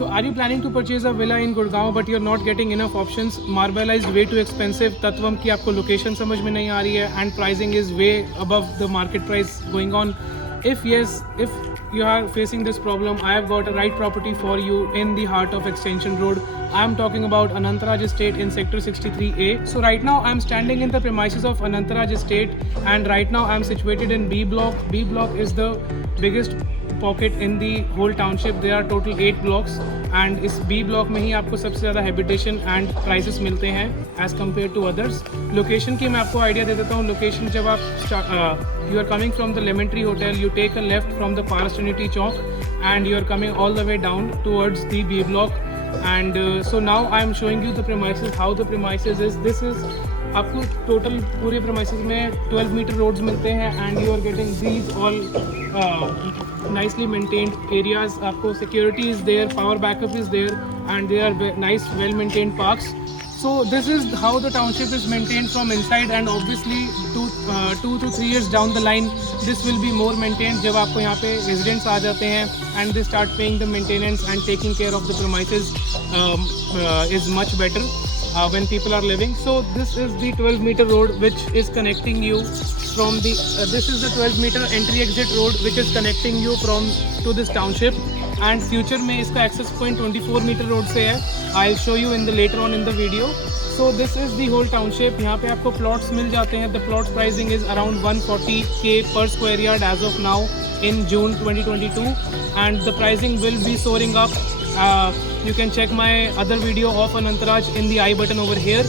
So are you planning to purchase a villa in Gurgaon but you're not getting enough options? Marbella is way too expensive. Tatvam की आपको location समझ में नहीं आ रही है and pricing is way above the market price going on. If yes, if you are facing this problem, I have got a right property for you in the heart of Extension Road. I am talking about Anantaraj Estate in Sector 63A. So right now I am standing in the premises of Anantaraj Estate and right now I am situated in B block. B block is the biggest pocket in the whole township. There are total 8 blocks and इस B block में ही आपको सबसे ज़्यादा habitation and prices मिलते हैं as compared to others. Location की मैं आपको आइडिया दे देता हूँ. Location जब आप you are coming from the Lemon Tree Hotel, you take a left from the Paras Trinity Chowk and you are coming all the way down towards the B block. And so now I am showing you the premises, how the premises is. This is आपको total पूरे premises में 12 meter roads मिलते हैं and you are getting these all nicely maintained areas. आपको security is there, power backup is there and there are nice well maintained parks. So this is how the township is maintained from inside and obviously 2 to 3 years down the line this will be more maintained जब आपको यहाँ पे residents आ जाते हैं and they start paying the maintenance and taking care of the premises is much better when people are living. So this is the 12 meter road which is connecting you from the this is the 12 meter entry exit road which is connecting you from to this township and future में इसका access point 24 meter road से है. I'll show you in the later on in the video. So this is the whole township. यहाँ पे आपको plots मिल जाते हैं. The plot pricing is around 140k per square yard as of now in June 2022 and the pricing will be soaring up. You can check my other video of Anantaraj in the I button over here.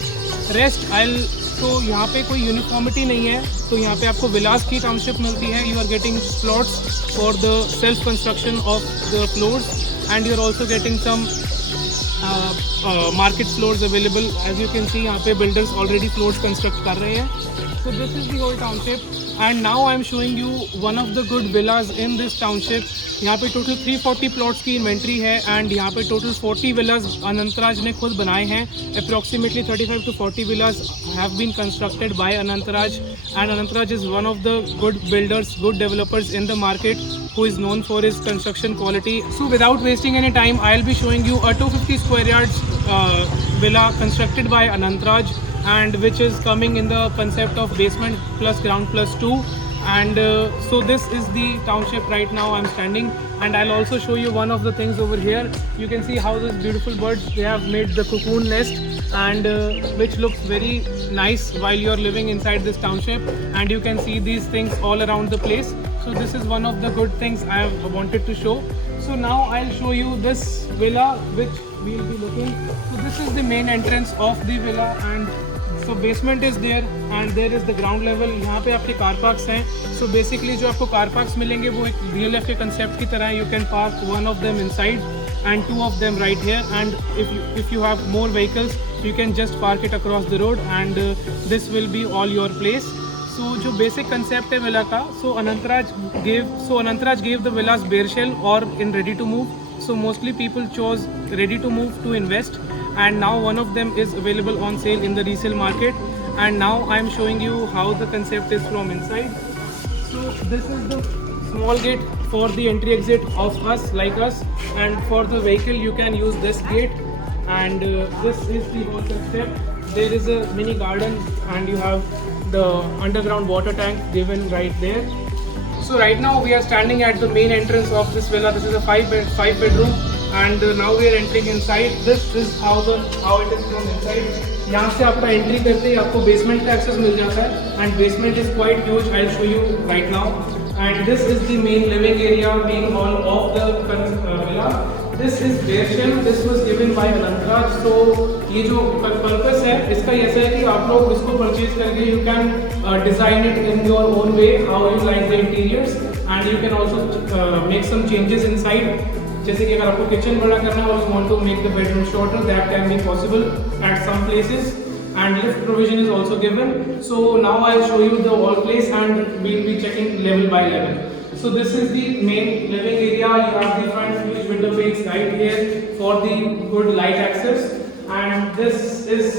Rest I'll तो यहाँ पे कोई uniformity नहीं है तो यहाँ पे आपको विलास की टाउनशिप मिलती है. You are getting plots for the self construction of the floors and you are also getting some market floors available. As you can see यहाँ पे बिल्डर्स ऑलरेडी फ्लोर्स कंस्ट्रक्ट कर रहे हैं. So this is the whole township and now I am showing you one of the good villas in this township. यहाँ पे total 340 plots की inventory है and यहाँ पे टोटल 40 विलास अनंतराज ने खुद बनाए हैं. Approximately 35 to 40 villas have been constructed by Anantaraj and Anantaraj is one of the good builders, good developers in the market who is known for his construction quality. So without wasting any time, I'll be showing you a 250 square yards villa constructed by Anantaraj and which is coming in the concept of basement plus ground plus 2 and so this is the township right now I'm standing and I'll also show you one of the things over here. You can see how these beautiful birds, they have made the cocoon nest and which looks very nice while you're living inside this township and you can see these things all around the place. So this is one of the good things I have wanted to show. So now I'll show you this villa which we'll be looking. So this is the main entrance of the villa and so basement is there and there is the ground level. यहाँ पे आपके car parks हैं. So basically जो आपको car parks मिलेंगे वो एक real life के कंसेप्ट की तरह है. You can park one of them inside and 2 of them right here and if you have more vehicles you can just park it across the road and this will be all your place. So जो basic concept है villa का, so Anantaraj gave the villas bare shell or in ready to move. So mostly people chose ready to move to invest and now one of them is available on sale in the resale market and now I am showing you how the concept is from inside. So this is the small gate for the entry exit of us and for the vehicle you can use this gate and this is the whole concept. There is a mini garden and you have the underground water tank given right there. So right now we are standing at the main entrance of this villa. This is a 5 bedroom and now we are entering inside. This is how it is from inside. यहाँ से आपका entry करते ही आपको basement का access मिल जाता है and basement is quite huge. I will show you right now and this is the main living area being hall of the villa. This is bare shell. This was given by Anantaraj. So ये जो purpose है इसका ऐसा है कि आप लोग इसको परचेज करके you can design it in your own way how you like the interiors and you can also make some changes inside. जैसे कि अगर आपको किचन बड़ा करना है और you want to make the bedroom shorter, that can be possible at some places and lift provision is also given. So now I'll show you the wall place and we'll be checking level by level. So this is the main living area. You have the front huge window panes right here for the good light access and this is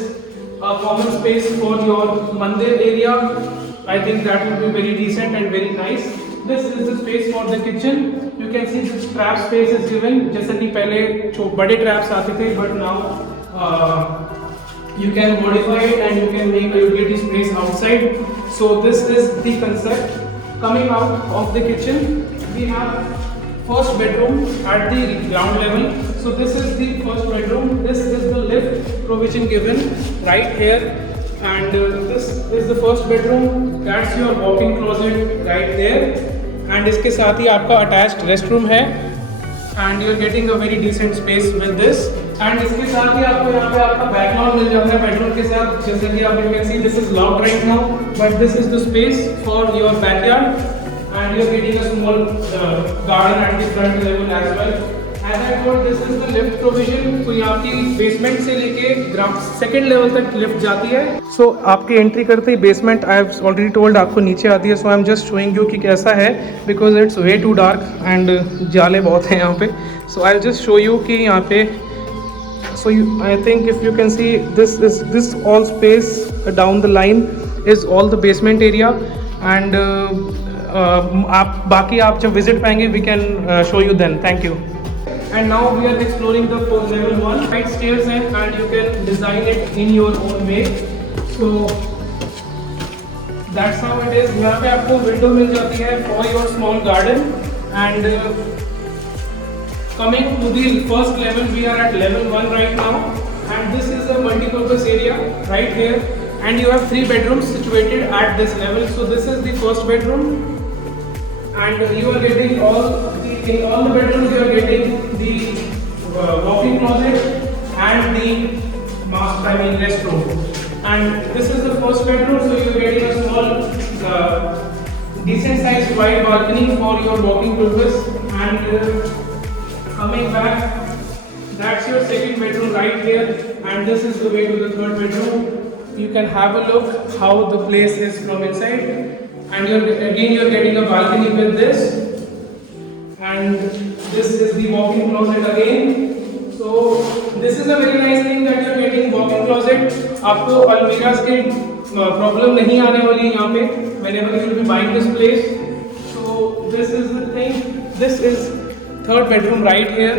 a common space for your mandir area. I think that will be very decent and very nice. this is the space for the kitchen. You can see this trap space is given. जैसे कि पहले जो बड़े traps आते थे, but now you can modify it and you can make a utility space outside. So this is the concept. Coming out of the kitchen, we have first bedroom at the ground level. So this is the first bedroom. This is the lift provision given right here, and this is the first bedroom. That's your walk-in closet right there, and इसके साथ ही आपका attached restroom है, and you're getting a very decent space with this. And इसके साथ ही आपको यहाँ पे आपका बैकलॉन मिल जाता है बेडरूम के साथ. जैसे कि आप can see this is locked right now, but this is the space for your backyard. And you're getting a small garden at the front level as well. As I told, this is the lift provision. So यहाँ की basement से लेके second level तक lift जाती है. So आपकी entry करते ही basement I have already told आपको नीचे आती है. So I am just showing you कि कैसा है, because it's way too dark and जाले बहुत हैं यहाँ पे. So I just show you कि यहाँ पे so I think if you can see this all space down the line is all the basement area, and आप बाकी आप जब विजिट पाएंगे we can show you then. Thank you. And now we are exploring the level 1 right stairs and you can design it in your own way. So that's how it is. यहाँ पे आपको window मिल जाती है for your small garden. And coming to the first level, we are at level 1 right now, and this is a multi-purpose area right here, and you have 3 bedrooms situated at this level. So this is the first bedroom, and you are getting in all the bedrooms you are getting the walk-in closet and the restroom. And this is the first bedroom, so you are getting a small decent sized wide balcony for your walking purpose. And coming back, that's your second bedroom right here, and this is the way to the third bedroom. You can have a look how the place is from inside, and you're getting a balcony with this, and this is the walk-in closet again. So this is a very nice thing that you're getting walk-in closet. आपको almirahs की problem नहीं आने वाली यहाँ पे whenever you will be buying this place. So this is the thing. This is third bedroom right here.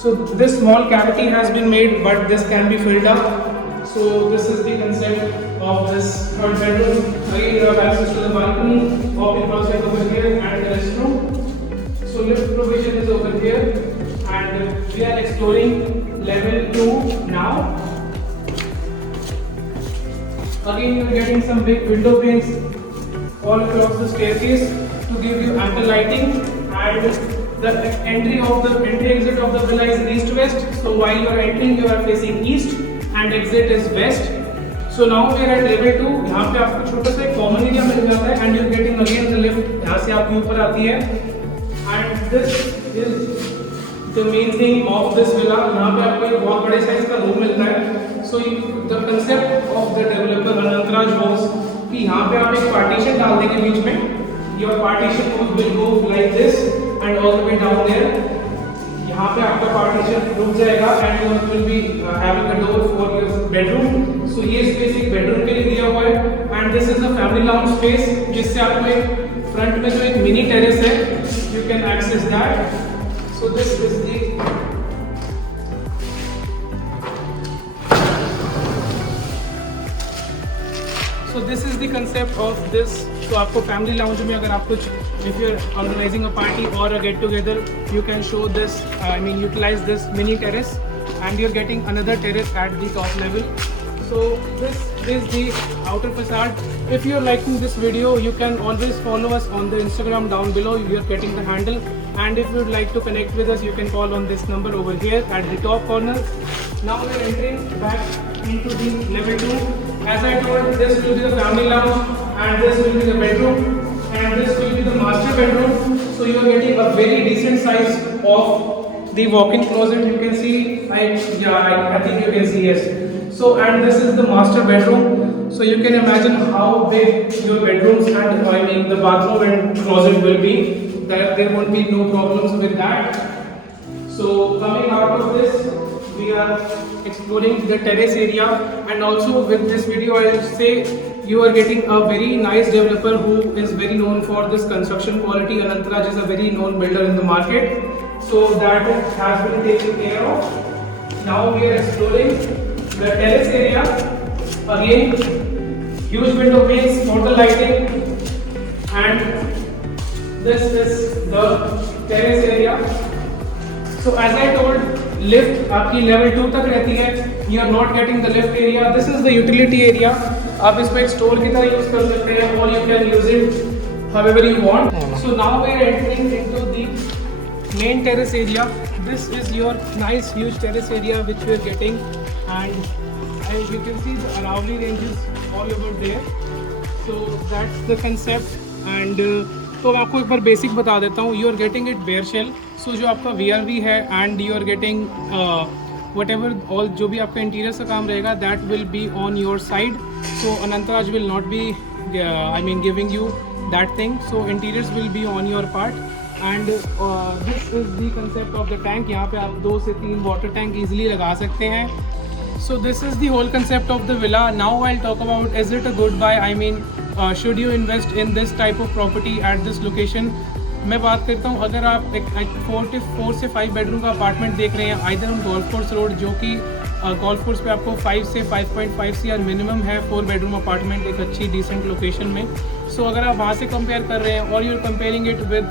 So this small cavity has been made, but this can be filled up. So this is the concept of this third bedroom. Again you have access to the balcony, walk-in closet over here, and the restroom. So lift provision is over here, and we are exploring level 2 now. Again you are getting some big window panes all across the staircase to give you ample lighting, and the entry exit of the villa is east-west. So while you are entering, you are facing east, and exit is west. So now we are at level 2. यहाँ पे आपको छोटा सा एक common area मिल जाता है, and you are getting again the lift. यहाँ से आपके ऊपर आती है, and this is the main thing of this villa. यहाँ पे आपको एक बहुत बड़े size का room मिलता है. So the concept of the developer Anantraj was कि यहाँ पे आप एक partition डाल देंगे बीच में. Your partition will go like this and all the way down there. यहाँ पे आपका partition रुक जाएगा and you will be having a door for your bedroom. So ये space एक bedroom के लिए दिया हुआ है, and this is a family lounge space जिससे आपको एक front में जो एक mini terrace है, you can access that. So this is the this is the concept of this. तो आपको फैमिली लाउंज में अगर आप कुछ if you're organizing a party or a get together, you can show this, utilize this mini terrace, and you're getting another terrace at the top level. So this is the outer facade. If you're liking this video, you can always follow us on the Instagram down below. You're getting the handle, and if you'd like to connect with us, you can call on this number over here at the top corner. Now we're entering back into the level 2. As I told, this will be the family lounge, and this will be the bedroom, and this will be the master bedroom. So you are getting a very decent size of the walk-in closet. You can see, I think you can see, yes. So, and this is the master bedroom. So you can imagine how big your bedrooms and the bathroom and closet will be. That there won't be no problems with that. So coming out of this, we are exploring the terrace area, and also with this video I will say you are getting a very nice developer who is very known for this construction quality. Anantaraj is a very known builder in the market, so that has been taken care of. Now we are exploring the terrace area. Again, huge window panes, total lighting, and this is the terrace area. So as I told, lift आपकी level 2 तक रहती है. You are not getting the lift area. This is the utility area. आप इसको एक store की तरह use कर सकते हैं, or you can use it however you want. So now we are entering into the main terrace area. This is your nice huge terrace area which we are getting, and as you can see the Aravalli ranges all over there. So that's the concept. And तो मैं आपको एक बार basic बता देता हूँ. You are getting it bare shell. So जो आपका VRV है, and you are getting whatever all जो भी आपका इंटीरियर का काम रहेगा, that will be on your side. So Anantraj will not be I mean giving you that thing. So interiors will be on your part. And this is the concept of the tank. यहाँ पे आप 2 से 3 water tank easily लगा सकते हैं. So this is the whole concept of the villa. Now I'll talk about, is it a good buy? I mean, should you invest in this type of property at this location? मैं बात करता हूँ, अगर आप एक 4 से 5 bedroom का apartment देख रहे हैं either on golf course road, जो कि गोल्फ कोर्स पे आपको 5 से 5.5 CR मिनिमम है 4 बेडरूम अपार्टमेंट एक अच्छी डिसेंट लोकेशन में. सो अगर आप वहाँ से कंपेयर कर रहे हैं, और you are comparing it with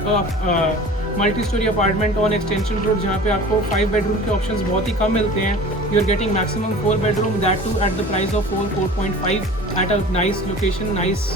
multi storey apartment on extension road, जहाँ पे आपको 5 बेडरूम के ऑप्शंस बहुत ही कम मिलते हैं. You are getting maximum 4 bedroom, that too at the price of 4.5 at a nice location, nice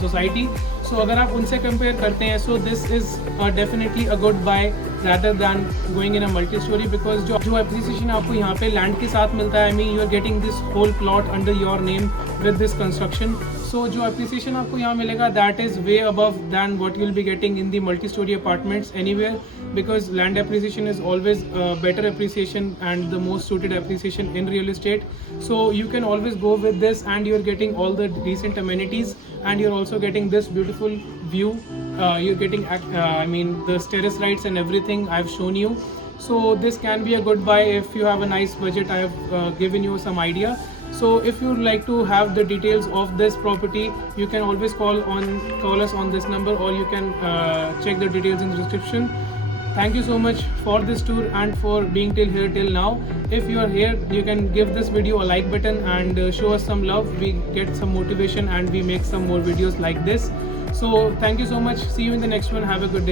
society. So अगर आप उनसे कंपेयर करते हैं, so this is definitely a good buy rather than going in a multi storey, because जो appreciation आपको यहाँ पे land के साथ मिलता है, I mean you are getting this whole plot under your name with this construction. सो जो appreciation आपको यहाँ मिलेगा, that is way above than what you will be getting in the multi storey apartments anywhere, because land appreciation is always better appreciation and the most suited appreciation in real estate. So you can always go with this, and you're getting all the decent amenities, and you're also getting this beautiful view. You're getting I mean the terrace rights and everything I've shown you. So this can be a good buy if you have a nice budget. I have given you some idea. So if you would like to have the details of this property, you can always call us on this number, or you can check the details in the description. Thank you so much for this tour and for being till now. If you are here, you can give this video a like button and show us some love. We get some motivation and we make some more videos like this. So thank you so much. See you in the next one. Have a good day.